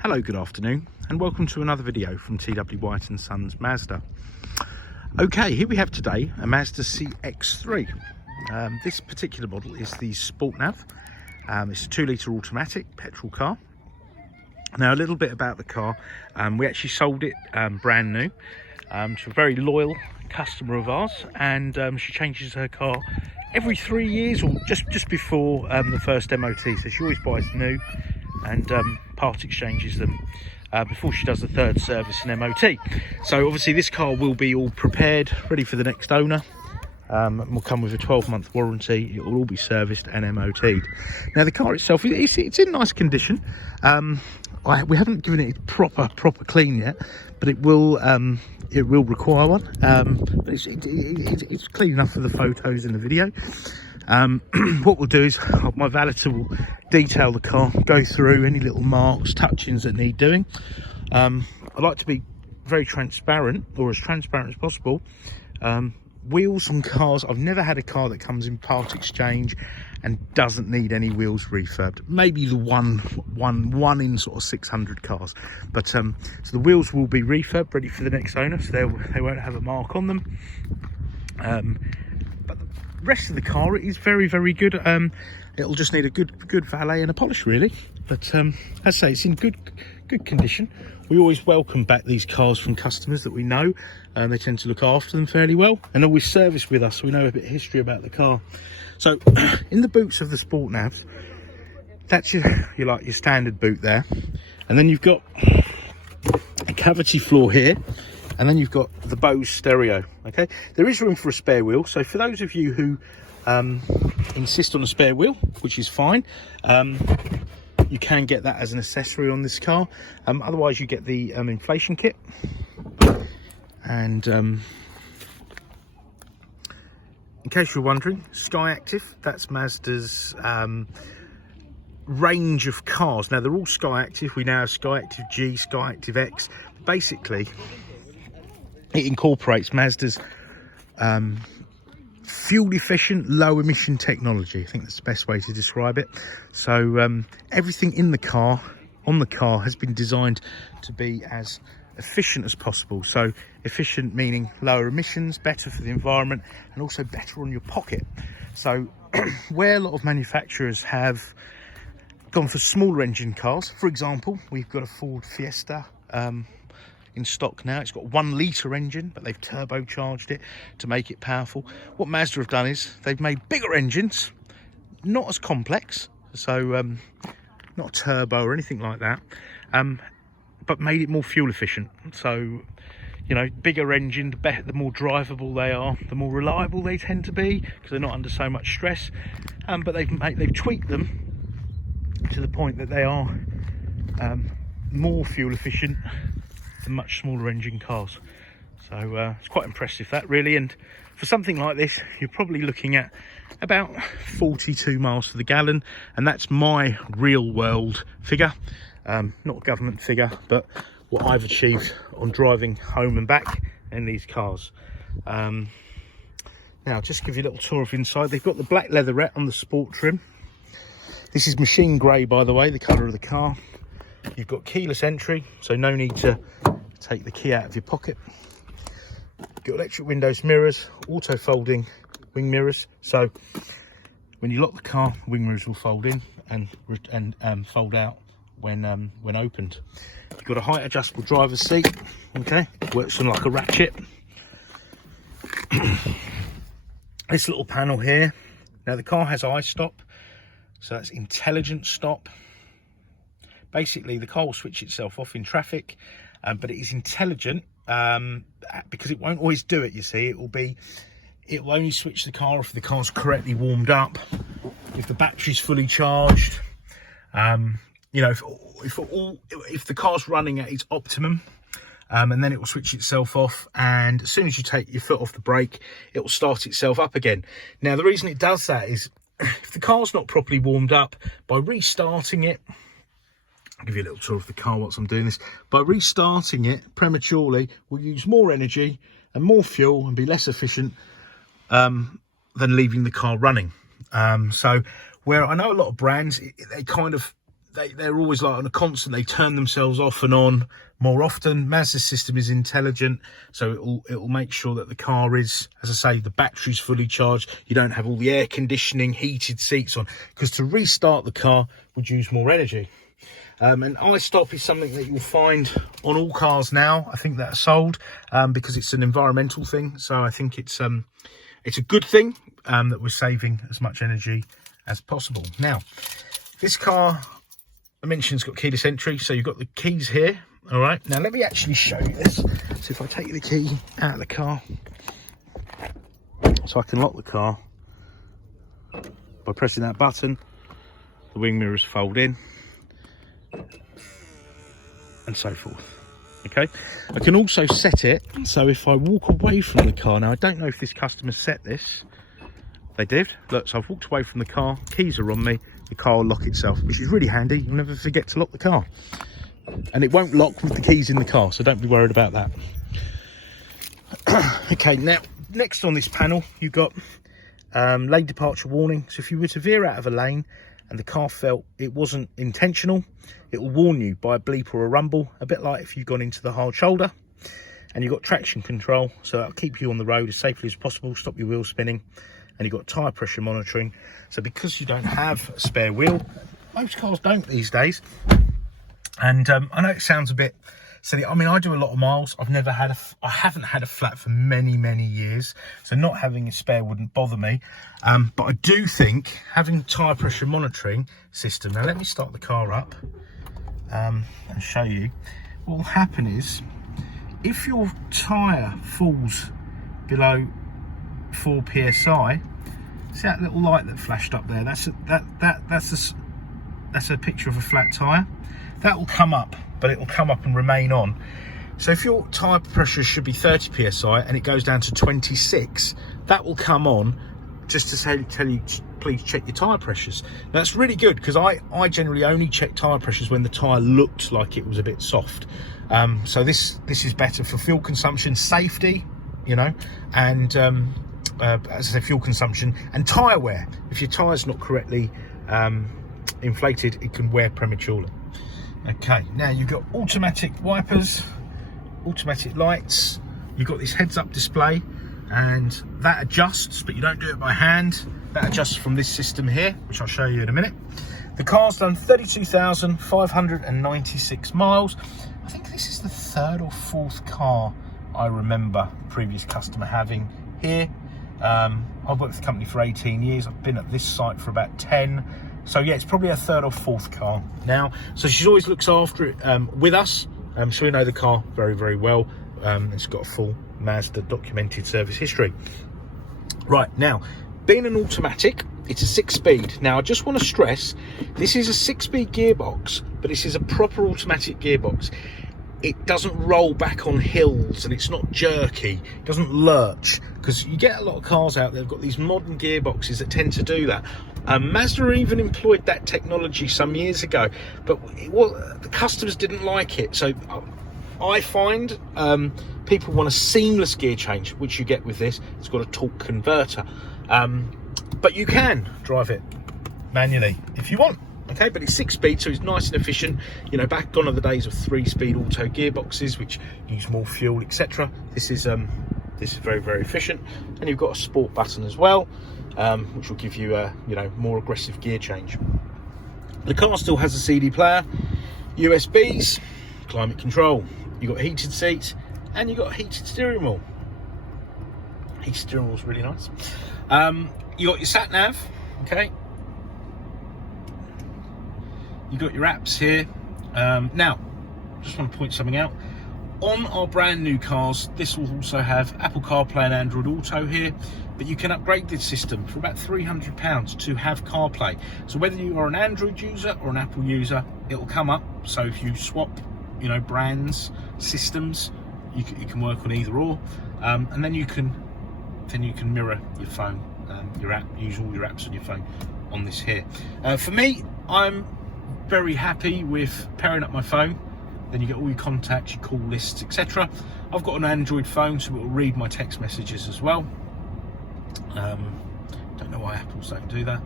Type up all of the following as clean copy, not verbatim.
Hello, good afternoon, and welcome to another video from TW White & Sons Mazda. Okay, here we have today a Mazda CX-3. This particular model is the Sport Nav. It's a 2-litre automatic petrol car. Now, a little bit about the car. We actually sold it brand new to a very loyal customer of ours, and she changes her car every 3 years, or just before the first MOT. So she always buys new and part exchanges them before she does the third service and MOT. So obviously this car will be all prepared, ready for the next owner. And will come with a 12-month warranty. It will all be serviced and MOT'd. Now the car itself, it's in nice condition. We haven't given it a proper clean yet, but it will require one. But it's clean enough for the photos and the video. What we'll do is my valeter will detail the car, go through any little marks, touchings that need doing. I like to be very transparent, or as transparent as possible. Wheels on cars, I've never had a car that comes in part exchange and doesn't need any wheels refurbed. Maybe the one in sort of 600 cars, but so the wheels will be refurbed, ready for the next owner, so they won't have a mark on them. But the rest of the car is very good. It'll just need a good valet and a polish, really. But as I say, it's in good condition. We always welcome back these cars from customers that we know. They tend to look after them fairly well, and always service with us, so we know a bit of history about the car. So in the boots of the Sport Navs, that's your standard boot there, and then you've got a cavity floor here, and then you've got the Bose Stereo. Okay, there is room for a spare wheel, so for those of you who insist on a spare wheel, which is fine, you can get that as an accessory on this car. Otherwise you get the inflation kit, and in case you're wondering, SKYACTIV, that's Mazda's range of cars. Now they're all SKYACTIV. We now have SKYACTIV-G, SKYACTIV-X. Basically it incorporates Mazda's fuel efficient, low emission technology. I think that's the best way to describe it. So everything in the car, on the car, has been designed to be as efficient as possible. So efficient meaning lower emissions, better for the environment, and also better on your pocket. So where a lot of manufacturers have gone for smaller engine cars, for example, we've got a Ford Fiesta in stock now. It's got a 1-litre engine, but they've turbocharged it to make it powerful. What Mazda have done is they've made bigger engines, not as complex, so not a turbo or anything like that, but made it more fuel efficient. So, you know, bigger engine, the more drivable they are, the more reliable they tend to be, because they're not under so much stress. But they've tweaked them to the point that they are more fuel efficient than much smaller engine cars. So it's quite impressive, that, really. And for something like this, you're probably looking at about 42 miles to the gallon, and that's my real world figure, not a government figure, but what I've achieved on driving home and back in these cars. Now, just give you a little tour of inside. They've got the black leatherette on the sport trim. This is machine grey, by the way, the colour of the car. You've got keyless entry, so no need to take the key out of your pocket. You've got electric windows, mirrors, auto folding wing mirrors, so when you lock the car, wing mirrors will fold in and fold out when opened. You've got a height adjustable driver's seat. Okay, works on like a ratchet. This little panel here, now the car has iStop, so that's intelligent stop. Basically the car will switch itself off in traffic, but it is intelligent because it won't always do it. You see, it will only switch the car off if the car's correctly warmed up, if the battery's fully charged, you know, if the car's running at its optimum, and then it will switch itself off, and as soon as you take your foot off the brake, it will start itself up again. Now the reason it does that is if the car's not properly warmed up, by restarting it, I'll give you a little tour of the car whilst I'm doing this. By restarting it prematurely, we'll use more energy and more fuel and be less efficient than leaving the car running. So where I know a lot of brands, they kind of they're always like on a constant. They turn themselves off and on more often. Mazda's system is intelligent, so it will make sure that the car is, as I say, the battery's fully charged. You don't have all the air conditioning, heated seats on, because to restart the car would use more energy. And iStop is something that you'll find on all cars now, I think, that are sold, because it's an environmental thing. So I think it's a good thing that we're saving as much energy as possible. Now, this car, I mentioned, it's got keyless entry, so you've got the keys here. All right, now let me actually show you this. So if I take the key out of the car, so I can lock the car by pressing that button, the wing mirrors fold in, and so forth. Okay, I can also set it so if I walk away from the car, now I don't know if this customer set this. They did. Look, so I've walked away from the car, keys are on me, the car will lock itself, which is really handy. You'll never forget to lock the car, and it won't lock with the keys in the car, so don't be worried about that. Okay, now next on this panel you've got lane departure warning. So if you were to veer out of a lane and the car felt it wasn't intentional, it will warn you by a bleep or a rumble, a bit like if you've gone into the hard shoulder. And you've got traction control, so that'll keep you on the road as safely as possible, stop your wheels spinning. And you've got tyre pressure monitoring. So because you don't have a spare wheel, most cars don't these days. And I know it sounds a bit silly. I mean, I do a lot of miles. I haven't had a flat for many, many years. So not having a spare wouldn't bother me. But I do think having tyre pressure monitoring system. Now let me start the car up and show you. What will happen is, if your tyre falls below 4 psi, see that little light that flashed up there? That's a picture of a flat tyre. That will come up, but it will come up and remain on. So if your tyre pressure should be 30 psi and it goes down to 26, that will come on just to tell you, please check your tyre pressures. Now, that's really good, because I generally only check tyre pressures when the tyre looked like it was a bit soft. So this is better for fuel consumption, safety, you know, and as I say, fuel consumption and tyre wear. If your tyre's not correctly inflated, it can wear prematurely. Okay, now you've got automatic wipers, automatic lights, you've got this heads-up display, and that adjusts, but you don't do it by hand. That adjusts from this system here, which I'll show you in a minute. The car's done 32,596 miles. I think this is the third or fourth car I remember a previous customer having here. I've worked with the company for 18 years. I've been at this site for about 10. So yeah, it's probably a third or fourth car now. So she always looks after it with us. So we know the car very, very well. It's got a full Mazda documented service history. Right, now, being an automatic, it's a 6-speed. Now, I just want to stress, this is a 6-speed gearbox, but this is a proper automatic gearbox. It doesn't roll back on hills, and it's not jerky, it doesn't lurch, because you get a lot of cars out there, they've got these modern gearboxes that tend to do that. Mazda even employed that technology some years ago, but the customers didn't like it. So I find people want a seamless gear change, which you get with this. It's got a torque converter, but you can drive it manually if you want. Okay, but it's 6-speed, so it's nice and efficient. You know, back gone are the days of 3-speed auto gearboxes, which use more fuel, etc. This is very, very efficient, and you've got a sport button as well, which will give you a more aggressive gear change. The car still has a CD player, USBs, climate control. You've got heated seats, and you've got a heated steering wheel. Heated steering wheel is really nice. You got your sat nav, okay. You got your apps here. Now, just want to point something out. On our brand new cars, this will also have Apple CarPlay and Android Auto here, but you can upgrade this system for about £300 to have CarPlay. So whether you are an Android user or an Apple user, it will come up. So if you swap, brands, systems, you can work on either or, and then you can mirror your phone, your app, use all your apps on your phone on this here. For me, I'm very happy with pairing up my phone. Then you get all your contacts, your call lists, etc. I've got an Android phone, so it will read my text messages as well. Don't know why Apples don't do that.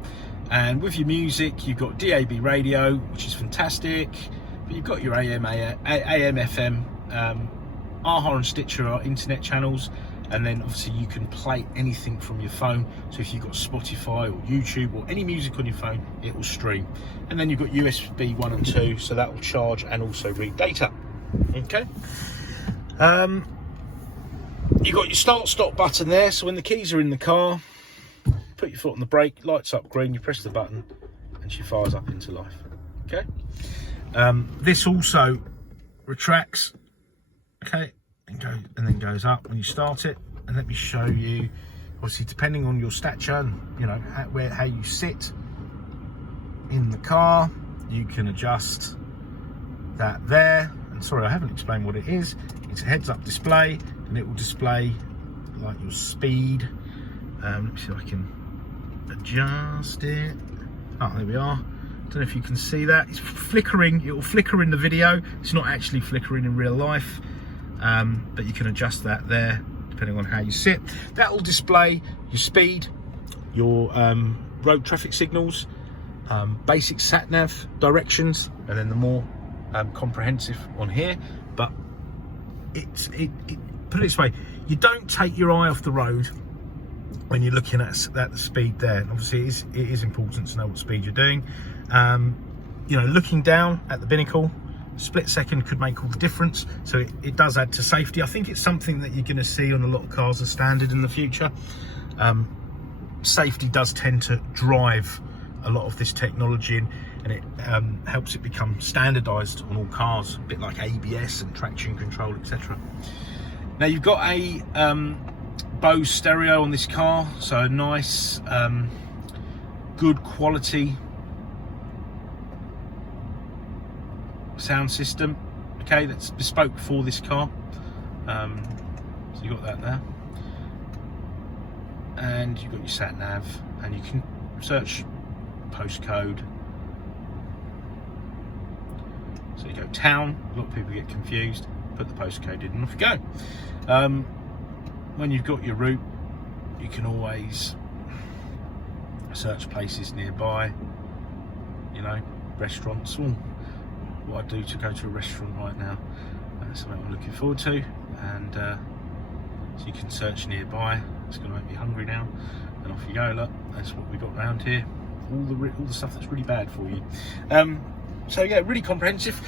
And with your music, you've got DAB radio, which is fantastic, but you've got your AM, FM, AHA and Stitcher are internet channels, and then obviously you can play anything from your phone. So if you've got Spotify or YouTube or any music on your phone, it will stream. And then you've got USB 1 and 2, so that will charge and also read data. Okay. You've got your start-stop button there, so when the keys are in the car, put your foot on the brake, lights up green, you press the button and she fires up into life. Okay. This also retracts, okay, and then goes up when you start it. And let me show you, obviously depending on your stature and you know how you sit in the car, you can adjust that there. And sorry, I haven't explained what it is. It's a heads-up display, and it will display like your speed. Let me see if I can adjust it. Oh, there we are. Don't know if you can see that. It's flickering. It will flicker in the video. It's not actually flickering in real life, but you can adjust that there depending on how you sit. That will display your speed, your road traffic signals, basic sat nav directions, and then the more comprehensive on here. But put it this way, you don't take your eye off the road when you're looking at the speed there. And obviously it is important to know what speed you're doing. You know, looking down at the binnacle, split second could make all the difference. So it does add to safety. I think it's something that you're going to see on a lot of cars as standard in the future. Safety does tend to drive a lot of this technology in, and it helps it become standardized on all cars, a bit like ABS and traction control, etc. Now you've got a Bose Stereo on this car, so a nice good quality sound system, okay, that's bespoke for this car. So you got that there, and you've got your sat nav, and you can search postcode. So you go town, a lot of people get confused, put the postcode in and off you go. When you've got your route, you can always search places nearby, you know, restaurants. Well, what I do to go to a restaurant right now, something I'm looking forward to, and so you can search nearby. It's going to make me hungry now, and off you go. Look, that's what we got around here. All the stuff that's really bad for you. So yeah, really comprehensive.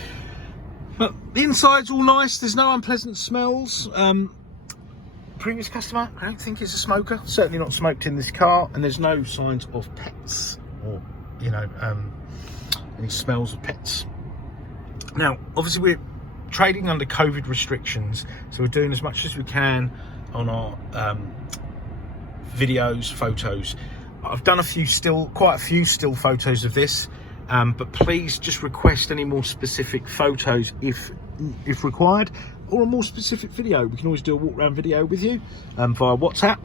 But the inside's all nice. There's no unpleasant smells. Previous customer, I don't think is a smoker. Certainly not smoked in this car, and there's no signs of pets or you know any smells of pets. Now, obviously we're trading under COVID restrictions, so we're doing as much as we can on our videos, photos. I've done quite a few still photos of this, but please just request any more specific photos if required, or a more specific video. We can always do a walk around video with you via WhatsApp.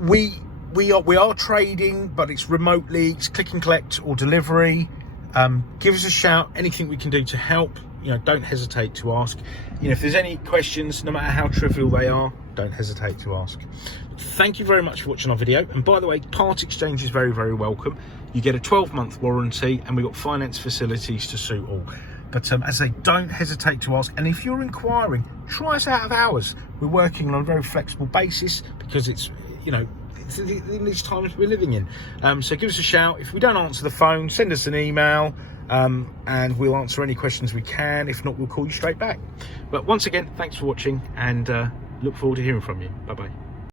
We are trading, but it's remotely. It's click and collect or delivery. Give us a shout. Anything we can do to help, you know, don't hesitate to ask. You know, if there's any questions, no matter how trivial they are, don't hesitate to ask. Thank you very much for watching our video. And by the way, part exchange is very, very welcome. You get a 12-month warranty, and we've got finance facilities to suit all. But as I say, don't hesitate to ask. And if you're inquiring, try us out of hours. We're working on a very flexible basis because it's, you know, in these times we're living in. So give us a shout. If we don't answer the phone, send us an email, and we'll answer any questions we can. If not, we'll call you straight back. But once again, thanks for watching, and look forward to hearing from you. Bye bye.